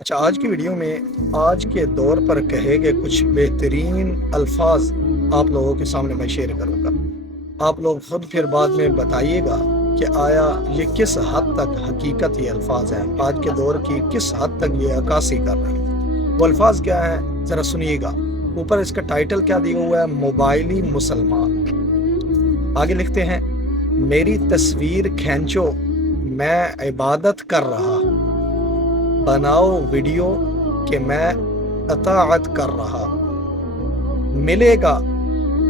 اچھا، آج کی ویڈیو میں آج کے دور پر کہے گئے کچھ بہترین الفاظ آپ لوگوں کے سامنے میں شیئر کروں گا۔ آپ لوگ خود پھر بعد میں بتائیے گا کہ آیا یہ کس حد تک حقیقت یہ الفاظ ہیں، آج کے دور کی کس حد تک یہ عکاسی کر رہے ہیں۔ وہ الفاظ کیا ہیں ذرا سنیے گا۔ اوپر اس کا ٹائٹل کیا دیا ہوا ہے؟ موبائلی مسلمان۔ آگے لکھتے ہیں، میری تصویر کھینچو میں عبادت کر رہا، بناؤ ویڈیو کہ میں اطاعت کر رہا، ملے گا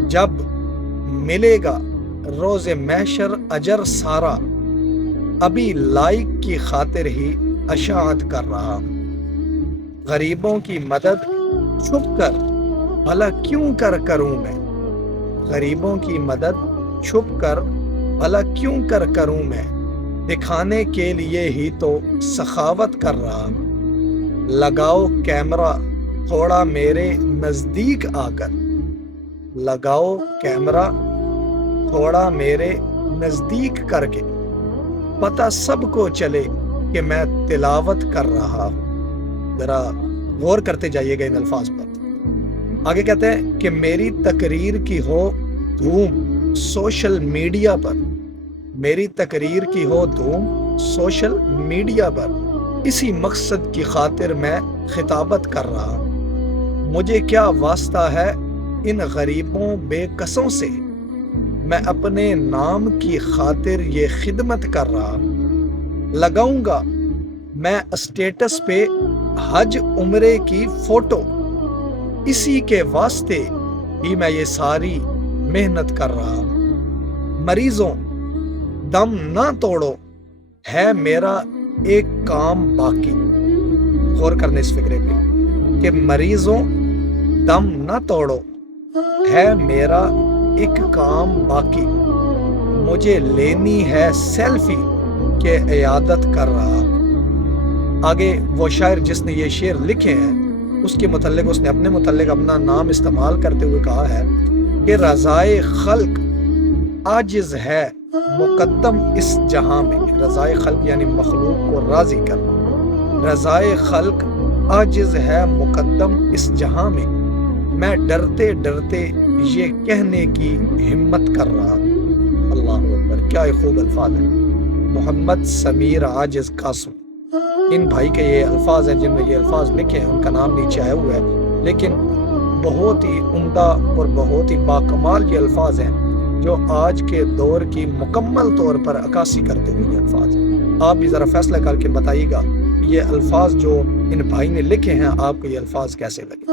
جب ملے گا روز محشر اجر سارا، ابھی لائک کی خاطر ہی اشاعت کر رہا، غریبوں کی مدد چھپ کر بھلا کیوں کر کروں میں، غریبوں کی مدد چھپ کر بھلا کیوں کر کروں میں، دکھانے کے لیے ہی تو سخاوت کر رہا، لگاؤ کیمرہ تھوڑا میرے نزدیک آ کر، لگاؤ کیمرہ تھوڑا میرے نزدیک کر کے، پتہ سب کو چلے کہ میں تلاوت کر رہا ہوں۔ ذرا غور کرتے جائیے گا ان الفاظ پر۔ آگے کہتے ہیں کہ میری تقریر کی ہو دھوم سوشل میڈیا پر، میری تقریر کی ہو دھوم سوشل میڈیا پر، اسی مقصد کی خاطر میں خطابت کر رہا، مجھے کیا واسطہ ہے ان غریبوں بے کسوں سے، میں اپنے نام کی خاطر یہ خدمت کر رہا، لگاؤں گا میں اسٹیٹس پہ حج عمرے کی فوٹو، اسی کے واسطے ہی میں یہ ساری محنت کر رہا، مریضوں دم نہ توڑو ہے میرا ایک کام باقی۔ غور کرنے اس فکرے پہ کہ مریضوں دم نہ توڑو ہے میرا ایک کام باقی، مجھے لینی ہے سیلفی کہ عیادت کر رہا۔ آگے وہ شاعر جس نے یہ شعر لکھے ہیں اس کے متعلق اس نے اپنے متعلق اپنا نام استعمال کرتے ہوئے کہا ہے کہ رضائے خلق عاجز ہے مقدم اس جہاں میں، رضائے خلق یعنی مخلوق کو راضی کرنا، رضائے خلق عاجز ہے مقدم اس جہاں میں، میں ڈرتے ڈرتے یہ کہنے کی ہمت کر رہا۔ اللہ اکبر، کیا خوب الفاظ ہیں۔ محمد سمیر عاجز قاسم، ان بھائی کے یہ الفاظ ہیں جن میں یہ الفاظ لکھے ہیں، ان کا نام نیچے آیا ہوا ہے، لیکن بہت ہی عمدہ اور بہت ہی باکمال یہ الفاظ ہیں جو آج کے دور کی مکمل طور پر عکاسی کرتے ہوئے یہ الفاظ ہیں۔ آپ بھی ذرا فیصلہ کر کے بتائیے گا یہ الفاظ جو ان بھائی نے لکھے ہیں آپ کو یہ الفاظ کیسے لگے۔